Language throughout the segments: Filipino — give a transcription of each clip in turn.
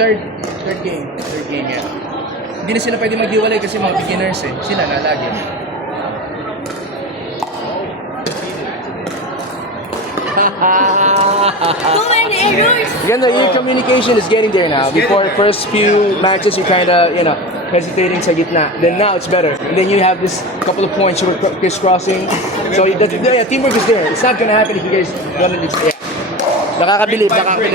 Third game, yeah. Hindi na sila pwede maghiwalay kasi mga beginners eh. Sila na lagi. Too many errors. Your communication is getting there now. Before first few matches, you kind of, hesitating sa gitna. Then now it's better. And then you have this couple of points you were crisscrossing. So teamwork is there. It's not gonna happen if you guys don't understand. Nakakabilib.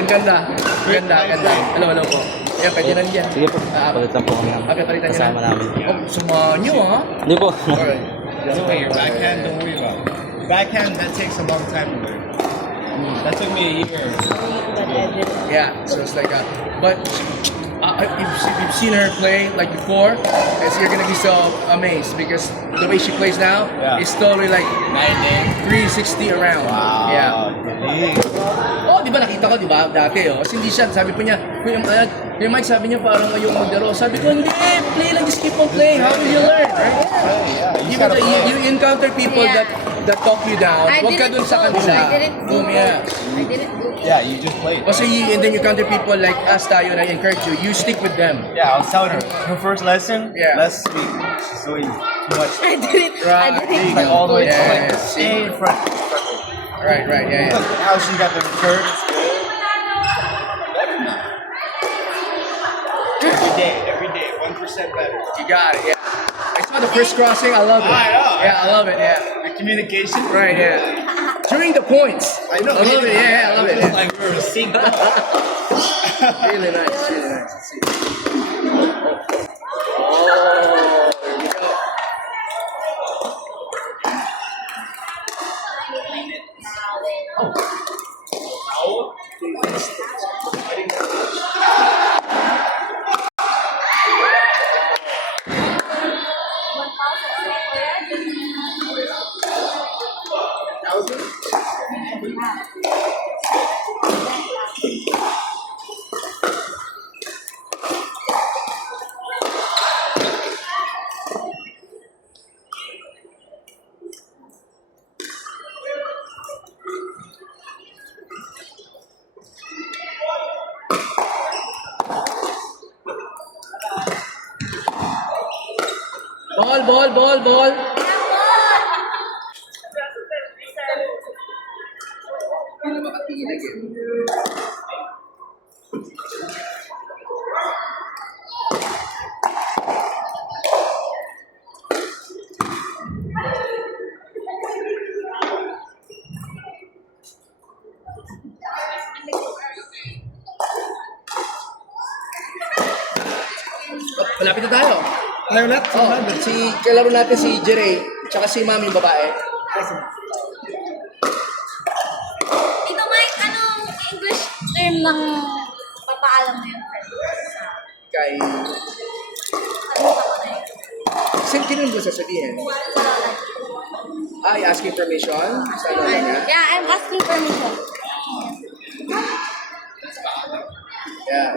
Ganda. Hello po. Yeah, pwede na niya. Sige po, palit lang po kami ng Palitan niya kasama na. namin. Oh, samahan niyo ha? Hindi po. Alright. Don't worry, your backhand, don't worry about it. Backhand, that takes a long time to learn. That took me a year. Yeah, so it's like but you've seen her play like before, and so you're gonna be so amazed because the way she plays now is totally like 360 around. Wow. Yeah. Galing. Oh, di ba nakita ko, di ba, dati, oh. Kasi hindi siya, sabi po niya, Kuya Mike, sabi niya parang ngayong maglaro. Sabi ko, hindi, play lang, just keep on playing. How will you learn, right? Yeah, you You, gotta play. you encounter people that talk you down. I Huwag ka didn't dun sa do- kanila. I didn't do Boom, yeah. I didn't do it. Yeah, you just played. Kasi and then you encounter people like us tayo na encourage you. You stick with them. Yeah, I was telling her, her first lesson, Yeah. less speak. She's doing too much. I didn't. I Right. didn't. Like all the way, Yeah, like, yeah, stay in front. Right, yeah. Look, now she got the return. It's good. Every day, 1% better. You got it, yeah. I saw the first crossing, I love it. I know. Yeah, I love it, yeah. The communication. Right, yeah. During the points. I know. I love it, yeah, I love it. It was Yeah. like we were synced up. Really nice, really nice. Let's see. Oh, there we go. Ball. Hindi na makatingin eh. Malapit na tayo. They're not Oh, kalaro natin si Jeray, tsaka si Mami yung babae. Ito, Mike, anong English term ng papaalam mo yun? Kay... Sino kinun mo sasabihin? Ay, asking permission? Sa ano niya? Yeah, I'm asking permission. Yeah.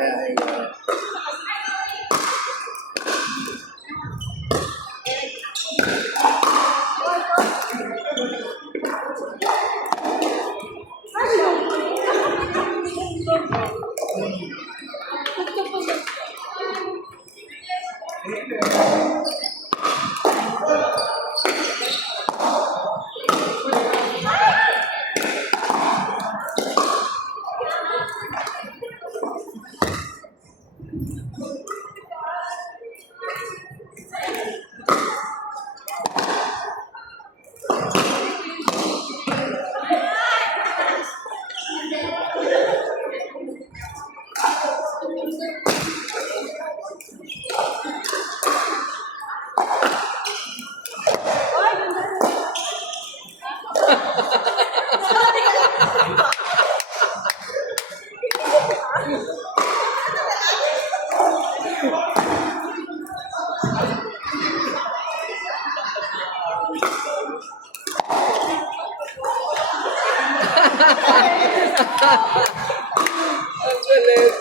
Ang galit.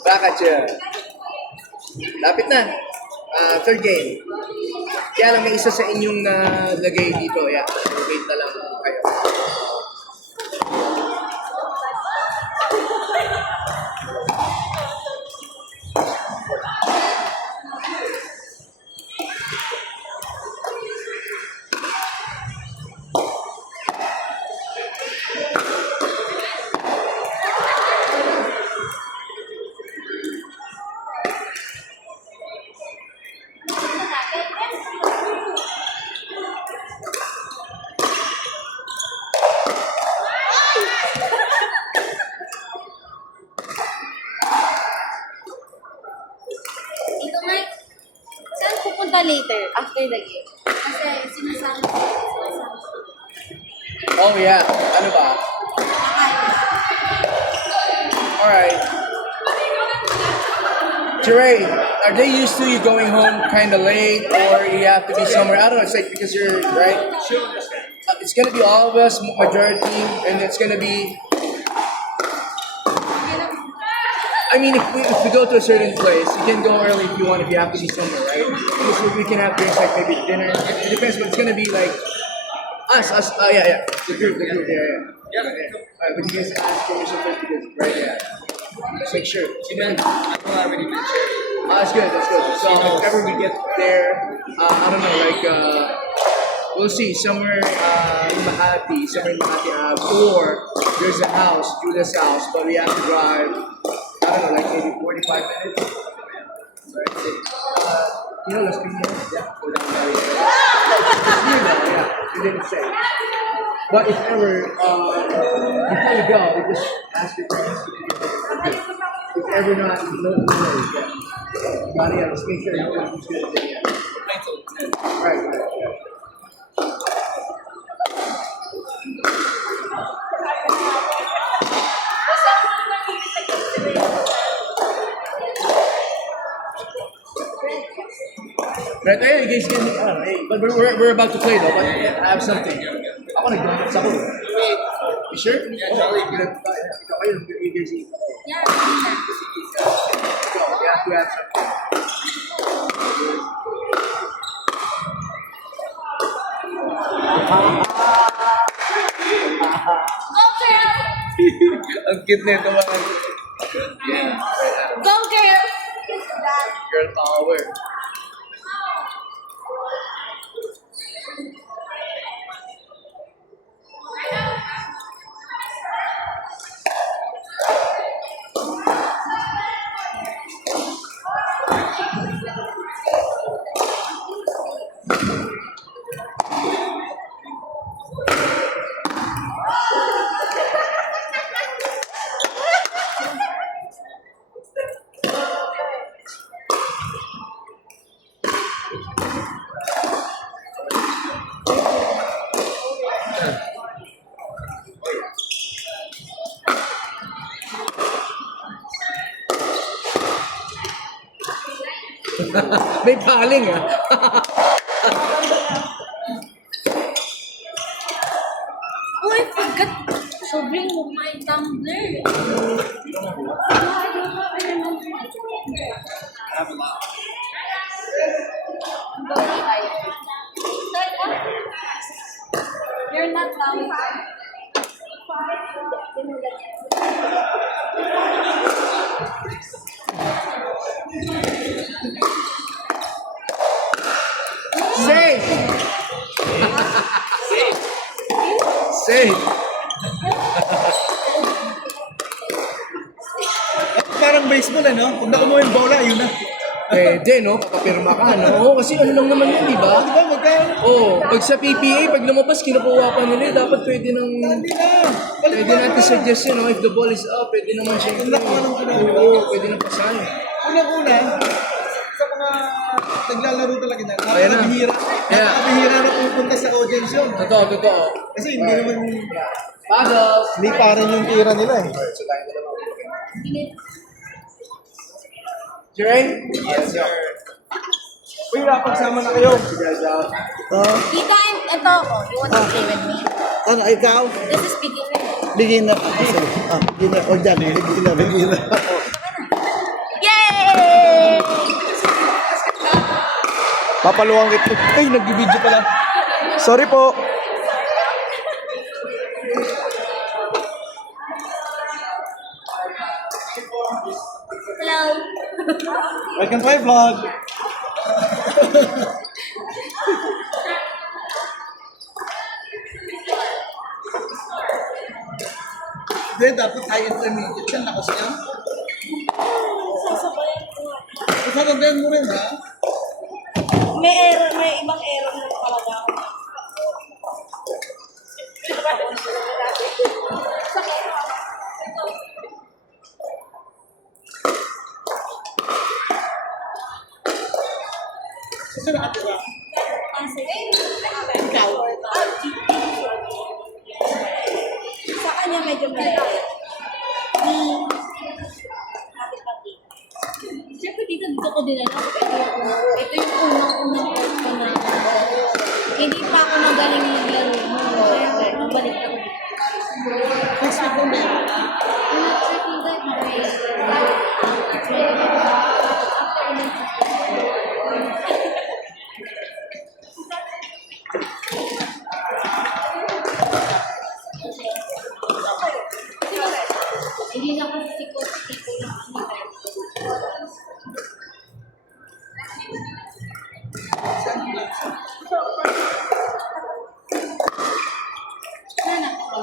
Bakit siya? Lapit na. Third game. Kaya lang may isa sa inyong lagay dito. Yeah. Wait na lang kayo. ba later, after the game? Kasi sinasama ko. Oh yeah, ano ba? Alright. Jeray, are they used to you going home kind of late or you have to be somewhere? I don't know, it's like because you're, right? It's gonna be all of us, majority, and it's gonna be. I mean, if we go to a certain place, you can go early if you want, if you have to be somewhere, right? Because we can have drinks like maybe dinner. It depends, but it's gonna be like us. Yeah. The group, yeah. Alright, but you guys ask permission first because, right? Yeah. Just make sure. That's good. So if ever we get there, I don't know, like we'll see somewhere in Makati, or there's a house, Julia's house, but we have to drive. I don't know, like maybe 45 minutes. Right? You know, Las Piñas? Yeah. Go down there. Yeah. You didn't say. But if ever, before you go, we just ask your parents to give you. If ever not, no worries. Yeah. Got it. Just make sure everyone's good. Yeah. Right. Yeah. Right, hey, guys, hey, but we're about to play though, but I have something. Ako nag-donuts ako. You sure? Yeah, Charlie. You guys eat. Yeah. So, we have to have something. Go girl! Ang cute na ito mga. Yeah. Go girl! Girl power. May paling ah. Oh, I forgot. Sobrang my tumbler. You're not loud. Safe! Safe! Parang baseball no? Pag nakuha yung bola, yun na. Pwede, no? Papapirma ka, no? Oo, kasi ano lang naman yun, di ba? Di ba, magkano? Oo, pag sa PPA, pag lumabas, kinukuha pa nila, dapat pwede nang... Hindi na. Pwede natin suggest yun, no? If the ball is up, pwede naman siya. Oo, pwede nang pasahin. Unang-una, sa mga naglalaro talaga na, Ayan na. napakabihira na pupunta sa audience yun. Totoo. Kasi hindi naman, Paddles! hindi parang yung tira nila eh. Jerain? Yes, sir. Uy, napagsama na kayo. Tita, ito ako. You want to play with me? Ano, ikaw? This is beginner. Beginner. Beginner. O dyan, beginner. Yay! Papaluwang ito. Ay, nag-video pala. Sorry po. Hello. Welcome to my vlog. Hindi, dapat tayo intermediate yan. Lakas niya. Sasabayan ko. Sasabayan mo rin, ha? May ibang error na talaga. siya nakatira? Pasig. Ikaw? Sa kanya medyo malaya. Siyempre dito ko din alam. Ito yung unang-unang court ko na hindi pa ako nagaling maglaro. Siyempre, mabalik ako. Next week ko meron. Hindi na kasi sikot-sikot na ano. Sana ko.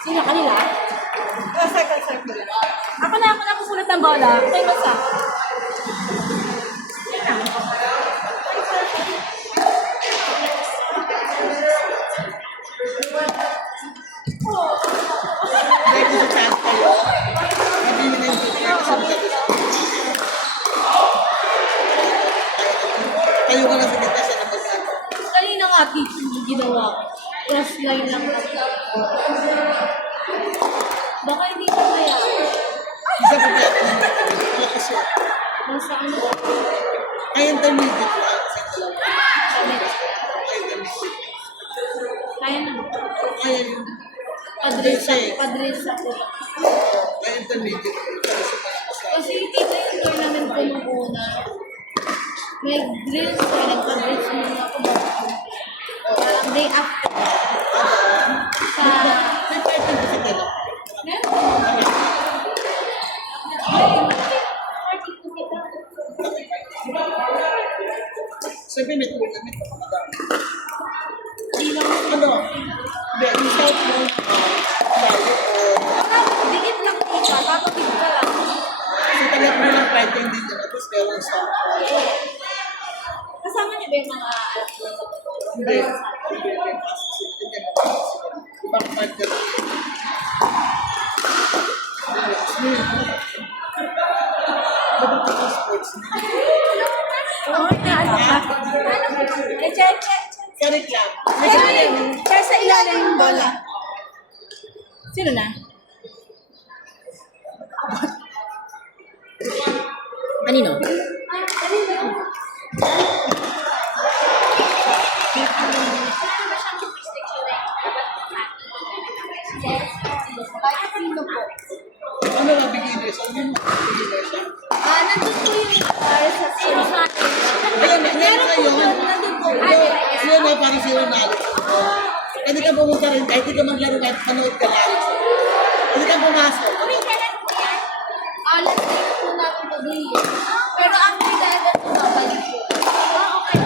Sino kanila? Circle. Ako na pupunot ng bola. Kayo basta. Yan na. Dahil ko sa chat kayo. Sabi mo na yung tayo ka lang sa gitna siya na magkano. Kanina nga, teaching yung ginawa ko. Plus line lang. Baka hindi ko kaya. Isa pa kaya ka naman. Malakas siya. Nasa ano? Kaya intermediate lang. Sa dalawa. Sa next. Kaya intermediate. Kaya na. Kaya yun. Padres ako. Kaya intermediate. Kasi kita yung tournament ko nung una. May drills eh. Nagpa-drills muna ako bago ako. Parang day after. Sa... May party ba sa dalawa? Meron. Party ko kita. Sabi may tournament ka madami. Di lang. Ano? Hindi, yung south mo. Layo o... Dikit lang kita. Papakit ka lang. Kasi talaga mo lang fighting din yun. Tapos meron sa... Kasama niyo ba yung mga Hindi. Ibang partner. Dapat ako sports. Oo, ano ka? Check. Karik lang. Check sa ilalim yung bola. Sino na? Kanino? Ano ba beginner? So, ano beginner siya? Nandun po yung reception natin. Ayun, meron kayo. Nandun po. Yun na, parang si Ronaldo. Hindi ka pumunta rin, kahit hindi ka maglaro, kahit panood ka lang. Hindi ka pumasok. Kailan po yan? Last week po natin pag-iwi. Pero ang pinagad po babalik po. Okay.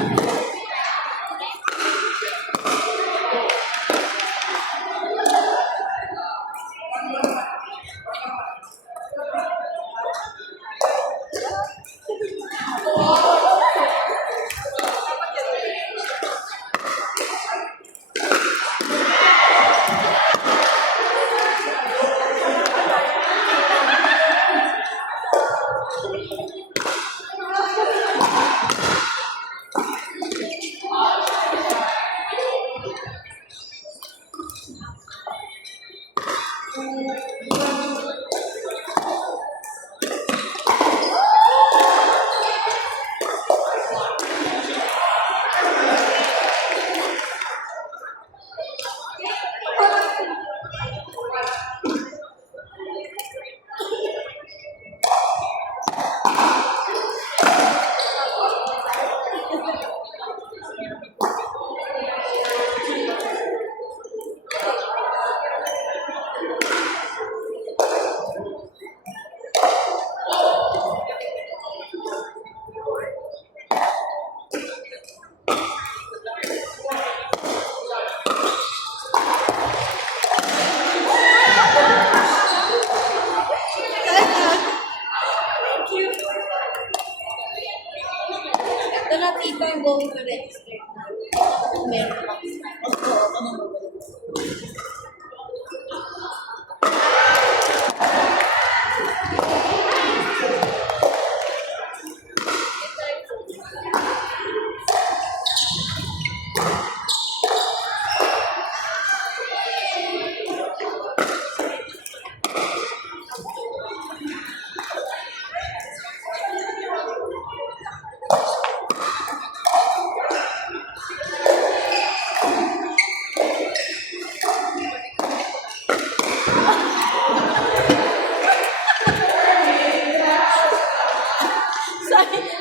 register na. Meron pa.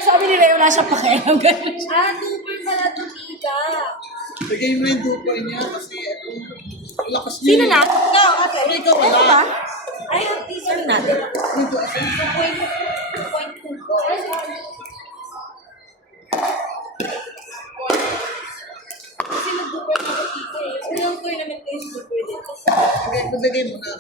Sabi ni Leo, nasa pakialam. Ganun. Super pala tumika. Bigay mo yung dupoy niya kasi ang lakas niya. Sino na? Ikaw, ate. Ikaw, wala. Ito ba? Ay, ang teaser natin. Dito, as in, Point 2 ko. Kasi nag-duper na ako dito eh. Unang tournament ko yung duper dito. bigay mo na.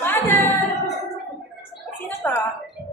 Madam! Sino to?